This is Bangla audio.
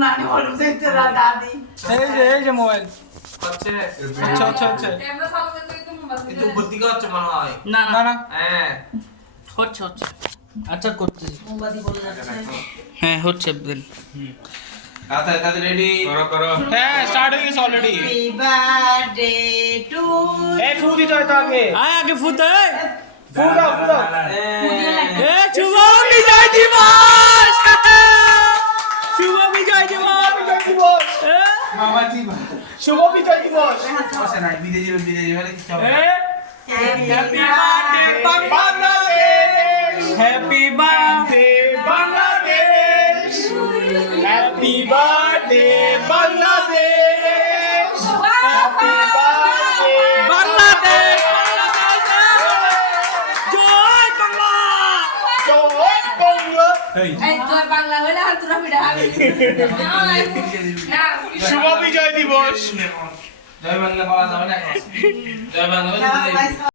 নানি বলবো তেরা দাদি এই যে মোবাইল হচ্ছে হচ্ছে ক্যামেরা চালু করতে তো মোবাইল কিন্তু ভর্তি হচ্ছে মনে হয় না না না হ্যাঁ হচ্ছে আচ্ছা করতে মোবাইল বলে যাচ্ছে হ্যাঁ হচ্ছে দিন তাতে রেডি করো হ্যাঁ স্টার্ট হয়ে গেছে অলরেডি হ্যাপি বার্থডে টু এই ফু দিতে হয় তো আগে ফু দে ফু দাও এ শুভ বিজয় দিবস শুভ বিজয় দিবস মামাজি শুভ বিজয় দিবস বসে নাই বিদেশি মানে কি সব happy birthday Bangladesh happy birthday Bangladesh happy birthday Bangladesh happy birthday Bangladesh জয় বাংলা জয় বাংলা এই জয় বাংলা হইলে আর তোরা বিড়া হবে না শুভ বিজয় দিবস জয় বাংলা পাওয়া যাবে না জয় বাংলা